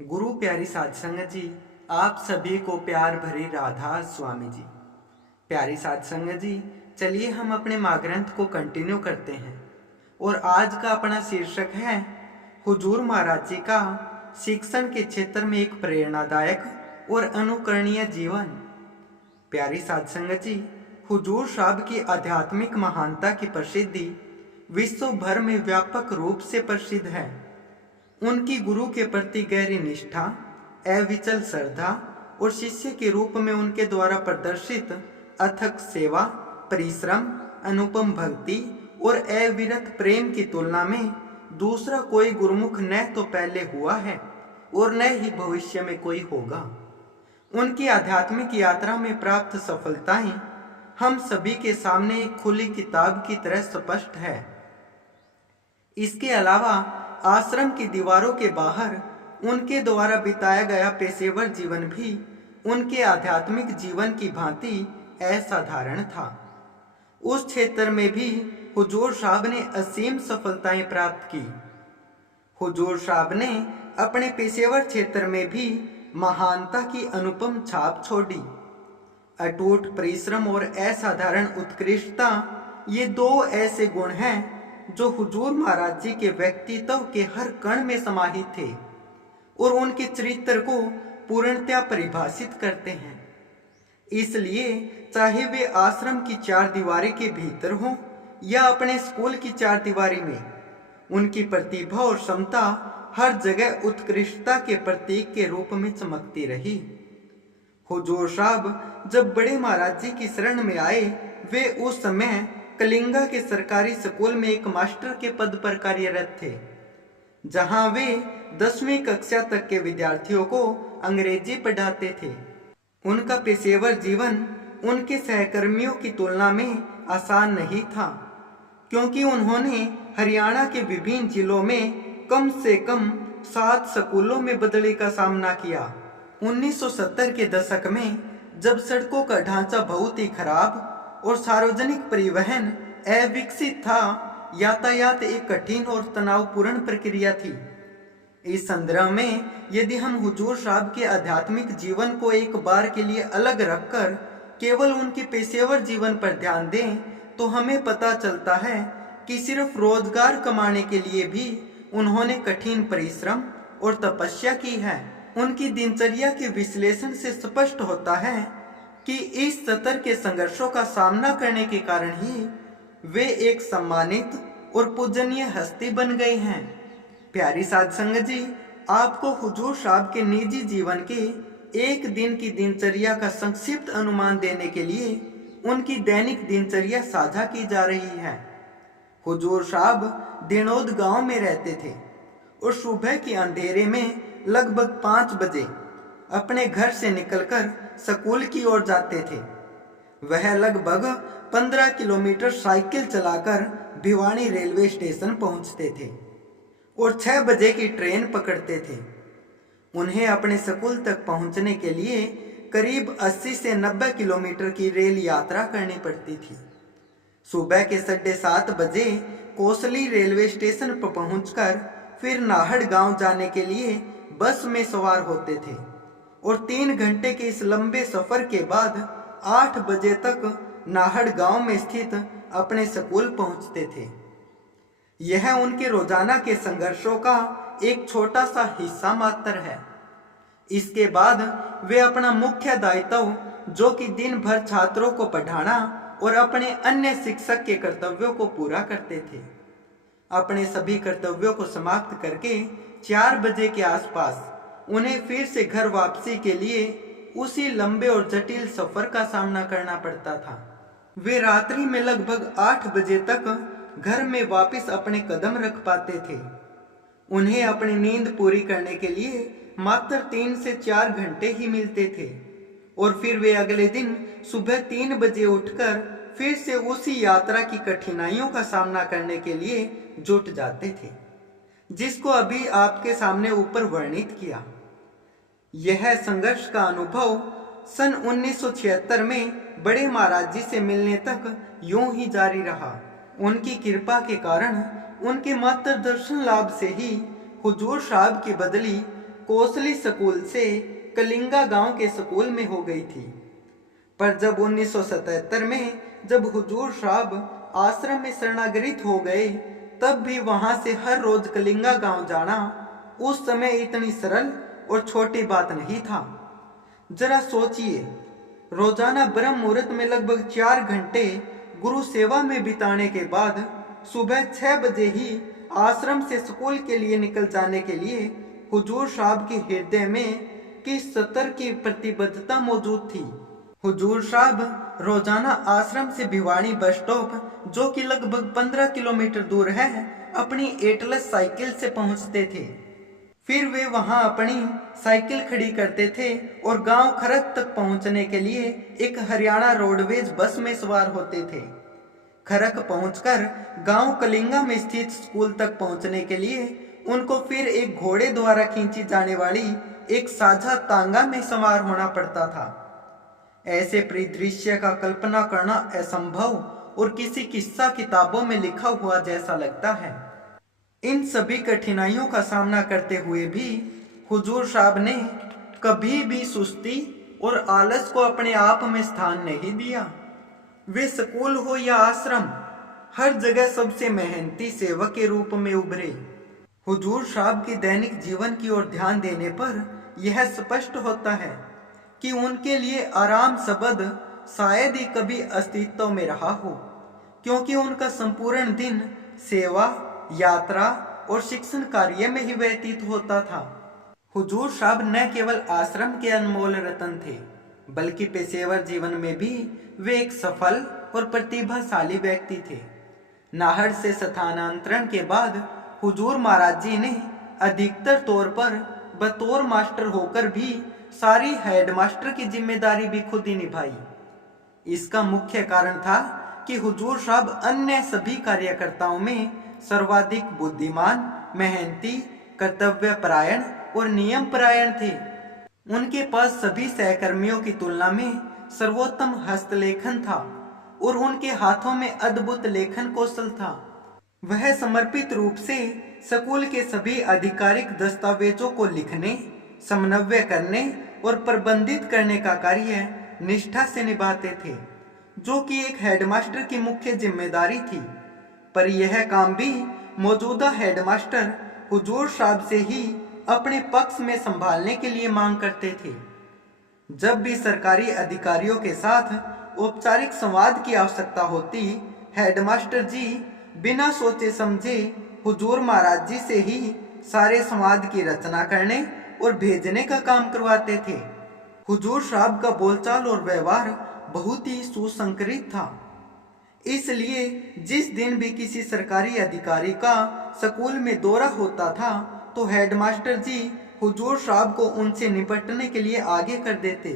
गुरु प्यारी साध संगत जी, आप सभी को प्यार भरी राधा स्वामी जी। प्यारी साध संगत जी, चलिए हम अपने माँ ग्रंथ को कंटिन्यू करते हैं और आज का अपना शीर्षक है हुजूर महाराज जी का शिक्षण के क्षेत्र में एक प्रेरणादायक और अनुकरणीय जीवन। प्यारी साध संगत जी, हुजूर साहब की आध्यात्मिक महानता की प्रसिद्धि विश्व भर में व्यापक रूप से प्रसिद्ध है। उनकी गुरु के प्रति गहरी निष्ठा, अविचल श्रद्धा और शिष्य के रूप में उनके द्वारा प्रदर्शित अथक सेवा, परिश्रम, अनुपम भक्ति और अविरत प्रेम की तुलना में दूसरा कोई गुरुमुख न तो पहले हुआ है और न ही भविष्य में कोई होगा। उनकी आध्यात्मिक यात्रा में प्राप्त सफलताएं हम सभी के सामने एक खुली किताब की तरह स्पष्ट है। इसके अलावा आश्रम की दीवारों के बाहर उनके द्वारा बिताया गया पेशेवर जीवन भी उनके आध्यात्मिक जीवन की भांति असाधारण था। उस क्षेत्र में भी हुजूर साहब ने असीम सफलताएं प्राप्त की। हुजूर साहब ने अपने पेशेवर क्षेत्र में भी महानता की अनुपम छाप छोड़ी। अटूट परिश्रम और असाधारण उत्कृष्टता, ये दो ऐसे गुण हैं जो हुजूर महाराज जी के व्यक्तित्व के हर कण में समाहित थे और उनके चरित्र को पूर्णतया परिभाषित करते हैं। इसलिए चाहे वे आश्रम की चार दीवारी के भीतर हों या अपने स्कूल की चार दीवारी में, उनकी प्रतिभा और क्षमता हर जगह उत्कृष्टता के प्रतीक के रूप में चमकती रही। हुजूर साहब जब बड़े महाराज जी की शरण में आए, वे उस समय कलिंगा के सरकारी स्कूल में एक मास्टर के पद पर कार्यरत थे, जहां वे 10वीं कक्षा तक के विद्यार्थियों को अंग्रेजी पढ़ाते थे। उनका पेशेवर जीवन उनके सहकर्मियों की तुलना में आसान नहीं था, क्योंकि उन्होंने हरियाणा के विभिन्न जिलों में कम से कम 7 स्कूलों में बदली का सामना किया। 1970 के दशक में जब सड़कों का ढांचा बहुत ही खराब और सार्वजनिक परिवहन अविकसित था, यातायात एक कठिन और तनावपूर्ण प्रक्रिया थी। इस संदर्भ में यदि हम हुजूर साहब के आध्यात्मिक जीवन को एक बार के लिए अलग रखकर केवल उनके पेशेवर जीवन पर ध्यान दें, तो हमें पता चलता है कि सिर्फ रोजगार कमाने के लिए भी उन्होंने कठिन परिश्रम और तपस्या की है। उनकी दिनचर्या के विश्लेषण से स्पष्ट होता है कि इस स्तर के संघर्षों का सामना करने के कारण ही वे एक सम्मानित और पूजनीय हस्ती बन गए हैं। प्यारी साध संगत जी, आपको हुजूर साहब के निजी जीवन के एक दिन की दिनचर्या का संक्षिप्त अनुमान देने के लिए उनकी दैनिक दिनचर्या साझा की जा रही है। हुजूर साहब दिनोद गांव में रहते थे और सुबह के अंधेरे में लगभग 5 बजे अपने घर से निकलकर स्कूल की ओर जाते थे। वह लगभग 15 किलोमीटर साइकिल चलाकर भिवानी रेलवे स्टेशन पहुंचते थे और 6 बजे की ट्रेन पकड़ते थे। उन्हें अपने स्कूल तक पहुंचने के लिए करीब 80 से 90 किलोमीटर की रेल यात्रा करनी पड़ती थी। सुबह के 7:30 बजे कोसली रेलवे स्टेशन पर पहुंचकर फिर नाहड़ गांव जाने के लिए बस में सवार होते थे और 3 घंटे के इस लंबे सफर के बाद 8 बजे तक नाहड़ गांव में स्थित अपने स्कूल पहुंचते थे। यह उनके रोजाना के संघर्षों का एक छोटा सा हिस्सा मात्र है। इसके बाद वे अपना मुख्य दायित्व, जो कि दिन भर छात्रों को पढ़ाना और अपने अन्य शिक्षक के कर्तव्यों को पूरा करते थे। अपने सभी कर्तव्यों को समाप्त करके 4 बजे के आसपास उन्हें फिर से घर वापसी के लिए उसी लंबे और जटिल सफर का सामना करना पड़ता था। वे रात्रि में लगभग 8 बजे तक घर में वापस अपने कदम रख पाते थे। उन्हें अपनी नींद पूरी करने के लिए मात्र 3 से 4 घंटे ही मिलते थे और फिर वे अगले दिन सुबह 3 बजे उठकर फिर से उसी यात्रा की कठिनाइयों का सामना करने के लिए जुट जाते थे, जिसको अभी आपके सामने ऊपर वर्णित किया। यह संघर्ष का अनुभव सन 1976 में बड़े महाराज जी से मिलने तक यूं ही जारी रहा। उनकी कृपा के कारण, उनके मात्र दर्शन लाभ से ही हुजूर साहब की बदली कोसली स्कूल से कलिंगा गांव के स्कूल में हो गई थी। पर जब 1977 में जब हुजूर साहब आश्रम में शरणागत हो गए, तब भी वहां से हर रोज कलिंगा गांव जाना उस समय इतनी सरल और छोटी बात नहीं था। जरा सोचिए, रोजाना ब्रह्म मुहूर्त में लगभग 4 घंटे गुरु सेवा में बिताने के बाद सुबह 6 बजे ही आश्रम से स्कूल के लिए निकल जाने के लिए हुजूर साहब के हृदय में किस स्तर की प्रतिबद्धता मौजूद थी। हुजूर साहब रोजाना आश्रम से भिवाड़ी बस स्टॉप, जो कि लगभग 15 किलोमीटर दूर है, अपनी एटलस साइकिल से पहुंचते थे। फिर वे वहां अपनी साइकिल खड़ी करते थे और गांव खरक तक पहुंचने के लिए एक हरियाणा रोडवेज बस में सवार होते थे। खरक पहुंचकर गांव कलिंगा में स्थित स्कूल तक पहुंचने के लिए उनको फिर एक घोड़े द्वारा खींची जाने वाली एक साझा तांगा में सवार होना पड़ता था। ऐसे परिदृश्य का कल्पना करना असंभव और किसी किस्सा किताबों में लिखा हुआ जैसा लगता है। इन सभी कठिनाइयों का सामना करते हुए भी हुजूर साहब ने कभी भी सुस्ती और आलस को अपने आप में स्थान नहीं दिया। वे स्कूल हो या आश्रम, हर जगह सबसे मेहनती सेवक के रूप में उभरे। हुजूर साहब के दैनिक जीवन की ओर ध्यान देने पर यह स्पष्ट होता है कि उनके लिए आराम शब्द शायद ही कभी अस्तित्व में रहा हो, क्योंकि उनका संपूर्ण दिन सेवा, यात्रा और शिक्षण कार्य में ही व्यतीत होता था। हुजूर साहब न केवल आश्रम के अनमोल रतन थे, बल्कि पेशेवर जीवन में भी वे एक सफल और प्रतिभाशाली व्यक्ति थे। नाहर से स्थानांतरण के बाद हुजूर महाराज जी ने अधिकतर तौर पर बतौर मास्टर होकर भी सारी हेडमास्टर की जिम्मेदारी भी खुद ही निभाई। इसका मुख्य कारण था कि हुजूर साहब अन्य सभी कार्यकर्ताओं में सर्वाधिक बुद्धिमान, मेहनती, कर्तव्यपरायण और नियम परायण थे। उनके पास सभी सहकर्मियों की तुलना में सर्वोत्तम हस्तलेखन था और उनके हाथों में अद्भुत लेखन कौशल था। वह समर्पित रूप से स्कूल के सभी आधिकारिक दस्तावेजों को लिखने, समन्वय करने और प्रबंधित करने का कार्य निष्ठा से निभाते थे, जो कि एक हेडमास्टर की मुख्य जिम्मेदारी थी। पर यह काम भी मौजूदा हेडमास्टर हुजूर साहब से ही अपने पक्ष में संभालने के लिए मांग करते थे। जब भी सरकारी अधिकारियों के साथ औपचारिक संवाद की आवश्यकता होती, हेडमास्टर जी बिना सोचे समझे हुजूर महाराज जी से ही सारे संवाद की रचना करने और भेजने का काम करवाते थे। हुजूर साहब का बोलचाल और व्यवहार बहुत ही सुसंस्कृत था, इसलिए जिस दिन भी किसी सरकारी अधिकारी का स्कूल में दौरा होता था तो हेडमास्टर जी हुजूर साहब को उनसे निपटने के लिए आगे कर देते।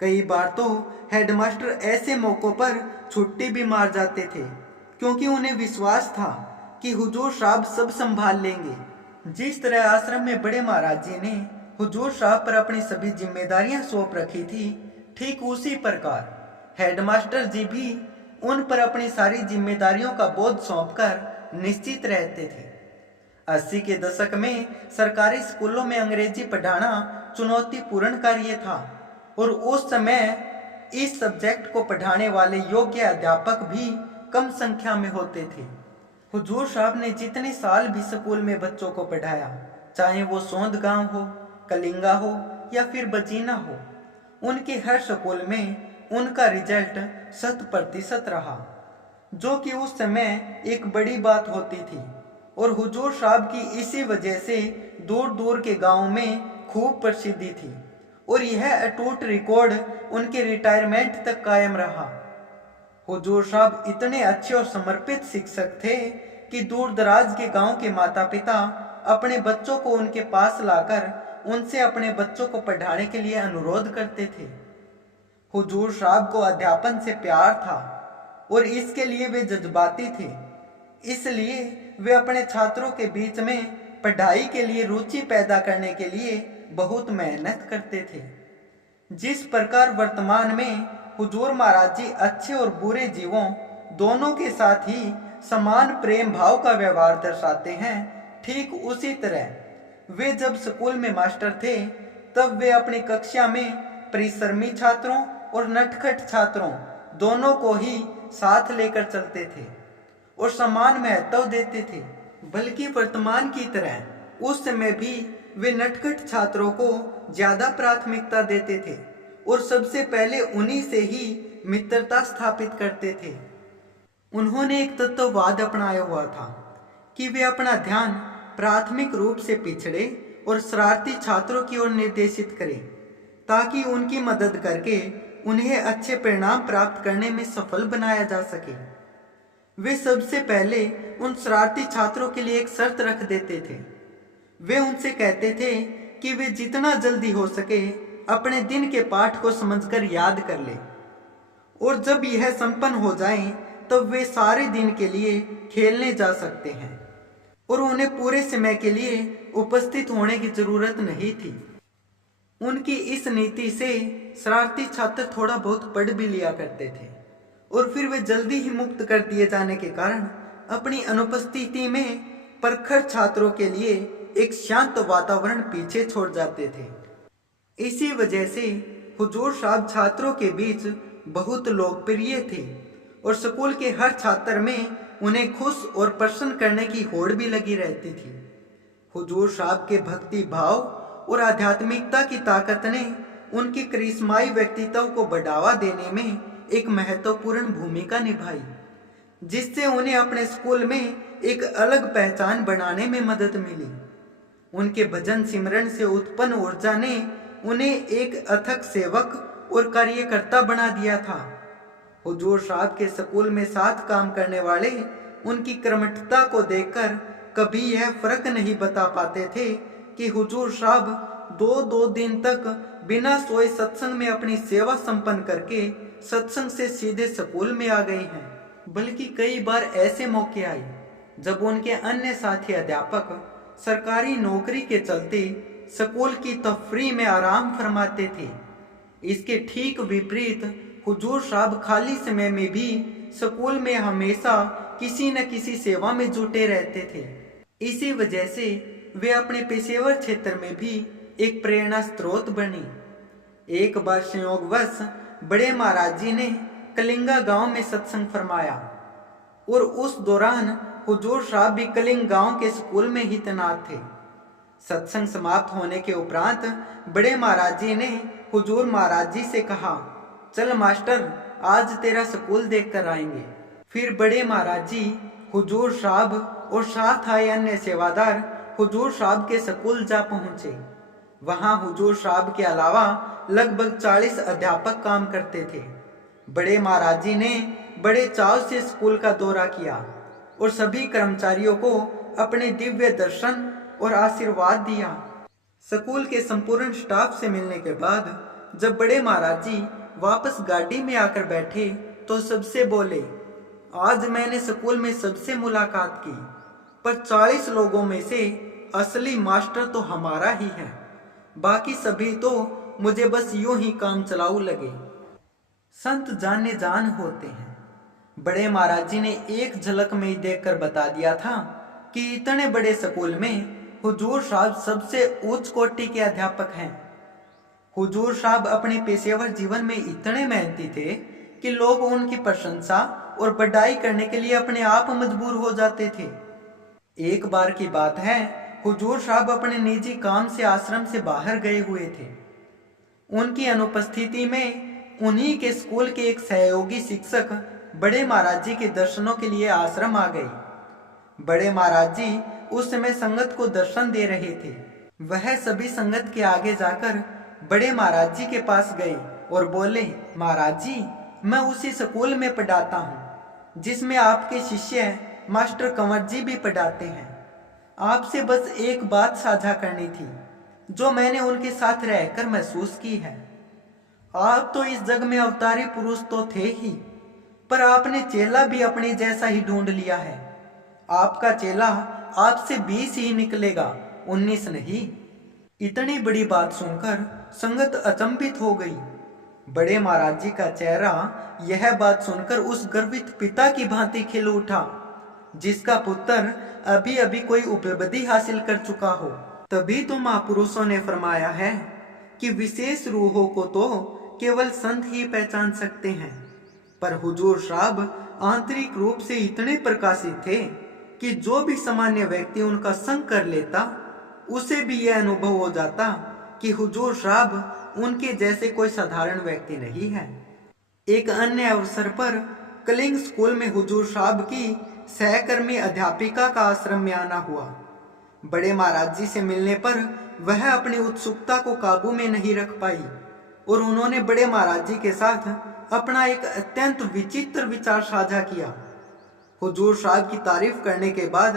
कई बार तो हेडमास्टर ऐसे मौकों पर छुट्टी भी मार जाते थे, क्योंकि उन्हें विश्वास था कि हुजूर साहब सब संभाल लेंगे। जिस तरह आश्रम में बड़े महाराज जी ने हुजूर साहब पर अपनी सभी जिम्मेदारियां सौंप रखी थी, ठीक उसी प्रकार हेडमास्टर जी भी उन पर अपनी सारी जिम्मेदारियों का बोझ सौंपकर निश्चित रहते थे। 80 के दशक में सरकारी स्कूलों में अंग्रेजी पढ़ाना चुनौतीपूर्ण कार्य था और उस समय इस सब्जेक्ट को पढ़ाने वाले योग्य अध्यापक भी कम संख्या में होते थे। हुजूर साहब ने जितने साल भी स्कूल में बच्चों को पढ़ाया, चाहे वो सोंद गांव हो, कलिंगा हो या फिर बजीना हो, उनके हर स्कूल में उनका रिजल्ट 100% रहा, जो कि उस समय एक बड़ी बात होती थी। और हुजूर साहब की इसी वजह से दूर दूर के गांवों में खूब प्रसिद्धि थी और यह अटूट रिकॉर्ड उनके रिटायरमेंट तक कायम रहा। हुजूर साहब इतने अच्छे और समर्पित शिक्षक थे कि दूर दराज के गांव के माता पिता अपने बच्चों को उनके पास लाकर उनसे अपने बच्चों को पढ़ाने के लिए अनुरोध करते थे। हुजूर साहब को अध्यापन से प्यार था और इसके लिए वे जज्बाती थे, इसलिए वे अपने छात्रों के बीच में पढ़ाई के लिए रुचि पैदा करने के लिए बहुत मेहनत करते थे। जिस प्रकार वर्तमान में हुजूर महाराज जी अच्छे और बुरे जीवों दोनों के साथ ही समान प्रेम भाव का व्यवहार दर्शाते हैं, ठीक उसी तरह वे जब स्कूल में मास्टर थे तब वे अपनी कक्षा में परिश्रमी छात्रों और नटखट छात्रों दोनों को ही साथ लेकर चलते थे और समान महत्व देते थे। बल्कि वर्तमान की तरह उस समय भी वे नटखट छात्रों को ज्यादा प्राथमिकता देते थे और सबसे पहले उन्हीं से ही मित्रता स्थापित करते थे। उन्होंने एक तत्ववाद अपनाया हुआ था कि वे अपना ध्यान प्राथमिक रूप से पिछड़े और शरारती छात्रों की ओर निर्देशित करें ताकि उनकी मदद करके उन्हें अच्छे परिणाम प्राप्त करने में सफल बनाया जा सके। वे सबसे पहले उन शरारती छात्रों के लिए एक शर्त रख देते थे। वे उनसे कहते थे कि वे जितना जल्दी हो सके अपने दिन के पाठ को समझकर याद कर ले और जब यह संपन्न हो जाए तब वे सारे दिन के लिए खेलने जा सकते हैं और उन्हें पूरे समय के लिए उपस्थित होने की जरूरत नहीं थी। उनकी इस नीति से शरारती छात्र थोड़ा बहुत पढ़ भी लिया करते थे और फिर वे जल्दी ही मुक्त कर दिए जाने के कारण अपनी अनुपस्थिति में परखड़ छात्रों के लिए एक शांत वातावरण पीछे छोड़ जाते थे। इसी वजह से हुजूर साहब छात्रों के बीच बहुत लोकप्रिय थे और स्कूल के हर छात्र में उन्हें खुश और प्रसन्न करने की होड़ भी लगी रहती थी। हुजूर साहब के भक्ति भाव और आध्यात्मिकता की ताकत ने उनकी करिश्माई व्यक्तित्व को बढ़ावा देने में एक महत्वपूर्ण भूमिका निभाई, जिससे उन्हें अपने स्कूल में एक अलग पहचान बनाने में मदद मिली। उनके भजन सिमरन से उत्पन्न ऊर्जा ने उन्हें एक अथक सेवक और कार्यकर्ता बना दिया था। हुजूर साहब के स्कूल में साथ काम करने वाले उनकी कर्मठता को देखकर कभी यह फर्क नहीं बता पाते थे कि हुजूर साहब दो दिन तक बिना सोए सत्संग में अपनी सेवा संपन्न करके सत्संग से सीधे स्कूल में आ गए हैं। बल्कि कई बार ऐसे मौके आए जब उनके अन्य साथी अध्यापक सरकारी नौकरी के चलते स्कूल की तफरी में आराम फरमाते थे। इसके ठीक विपरीत हुजूर साहब खाली समय में भी स्कूल में हमेशा किसी न किसी सेवा में जुटे रहते थे। इसी वजह से वे अपने पेशेवर क्षेत्र में भी एक प्रेरणा स्रोत बनी। एक बार संयोगवश बड़े महाराज जी ने कलिंगा गांव में सत्संग फरमाया और उस दौरान हुजूर साहब भी कलिंग गांव के स्कूल में ही तैनात थे। सत्संग समाप्त होने के उपरांत बड़े महाराज जी ने हुजूर महाराज जी से कहा, चल मास्टर, आज तेरा स्कूल देख कर आएंगे। फिर बड़े महाराज जी हुजूर साहब और साथ आए अन्य सेवादार हुजूर साहब के स्कूल जा पहुंचे। वहां हुजूर साहब के अलावा लगभग 40 अध्यापक काम करते थे। बड़े महाराज जी ने बड़े चाव से स्कूल का दौरा किया और सभी कर्मचारियों को अपने दिव्य दर्शन और आशीर्वाद दिया। स्कूल के संपूर्ण स्टाफ से मिलने के बाद जब बड़े महाराज जी वापस गाड़ी में आकर बैठे तो सबसे बोले, आज मैंने स्कूल में सबसे मुलाकात की, पर 40 लोगों में से असली मास्टर तो हमारा ही है, बाकी सभी तो मुझे बस यूं ही काम चलाऊ लगे। संत जाने जान होते हैं। बड़े महाराज जी ने एक झलक में ही देखकर बता दिया था कि इतने बड़े स्कूल में हुजूर साहब सबसे उच्च कोटि के अध्यापक हैं। हुजूर साहब अपने पेशेवर जीवन में इतने मेहनती थे कि लोग उनकी प्रशंसा और बढ़ाई करने के लिए अपने आप मजबूर हो जाते थे। एक बार की बात है, हुजूर साहब अपने निजी काम से आश्रम से बाहर गए हुए थे। उनकी अनुपस्थिति में उन्हीं के स्कूल के एक सहयोगी शिक्षक बड़े महाराज जी के दर्शनों के लिए आश्रम आ गए। बड़े महाराज जी उस समय संगत को दर्शन दे रहे थे। वह सभी संगत के आगे जाकर बड़े महाराज जी के पास गए और बोले, महाराज जी, मैं उसी स्कूल में पढ़ाता हूँ जिसमें आपके शिष्य मास्टर कंवर जी भी पढ़ाते हैं। आपसे बस एक बात साझा करनी थी जो मैंने उनके साथ रहकर महसूस की है। आप तो इस जग में अवतारी पुरुष तो थे ही, पर आपने चेला भी अपने जैसा ही ढूंढ लिया है। आपका चेला आपसे 20 ही निकलेगा, 19 नहीं। इतनी बड़ी बात सुनकर संगत अचंभित हो गई। बड़े महाराज जी का चेहरा यह बात सुनकर उस गर्वित पिता की भांति खिल उठा जिसका पुत्र अभी अभी कोई उपलब्धि हासिल कर चुका हो। तभी तो महापुरुषों ने फरमाया है कि विशेष रूहों को तो केवल संत ही पहचान सकते हैं। पर हुजूर साहब आंतरिक रूप से इतने प्रकाशित थे कि जो भी सामान्य व्यक्ति उनका संग कर लेता उसे भी यह अनुभव हो जाता कि हुजूर साहब उनके जैसे कोई साधारण व्यक्ति नहीं है। एक अन्य अवसर पर कलिंग स्कूल में हुजूर साहब की सहकर्मी अध्यापिका का आश्रम में आना हुआ। बड़े महाराज जी से मिलने पर वह अपनी उत्सुकता को काबू में नहीं रख पाई और उन्होंने बड़े महाराज जी के साथ अपना एक अत्यंत विचित्र विचार साझा किया। हुजूर साहब की तारीफ करने के बाद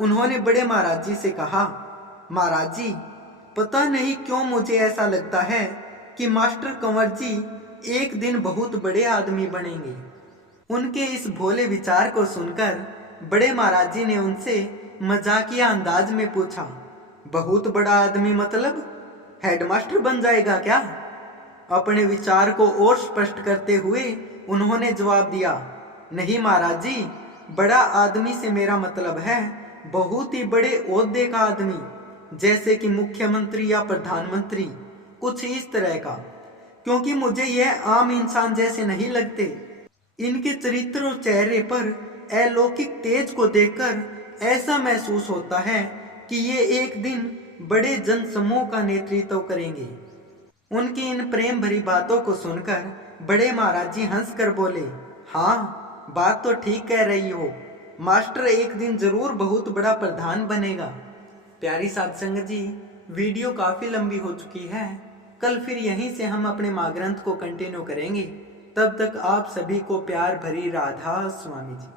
उन्होंने बड़े महाराज जी से कहा, महाराज जी, पता नहीं क्यों मुझे ऐसा लगता है कि मास्टर कंवर जी एक दिन बहुत बड़े आदमी बनेंगे। उनके इस भोले विचार को सुनकर बड़े महाराज जी ने उनसे मजाकिया अंदाज में पूछा, बहुत बड़ा आदमी मतलब हेडमास्टर बन जाएगा क्या? अपने विचार को और स्पष्ट करते हुए उन्होंने जवाब दिया, नहीं महाराज जी, बड़ा आदमी से मेरा मतलब है बहुत ही बड़े ओहदे का आदमी, जैसे कि मुख्यमंत्री या प्रधानमंत्री, कुछ इस तरह का। क्योंकि मुझे यह आम इंसान जैसे नहीं लगते। इनके चरित्र और चेहरे पर अलौकिक तेज को देखकर ऐसा महसूस होता है कि ये एक दिन बड़े जनसमूह का नेतृत्व करेंगे। उनकी इन प्रेम भरी बातों को सुनकर बड़े महाराज जी हंसकर बोले, हाँ, बात तो ठीक कह रही हो, मास्टर एक दिन जरूर बहुत बड़ा प्रधान बनेगा। प्यारी साध संगत जी, वीडियो काफ़ी लंबी हो चुकी है। कल फिर यहीं से हम अपने माँ ग्रंथ को कंटिन्यू करेंगे। तब तक आप सभी को प्यार भरी राधा स्वामी जी।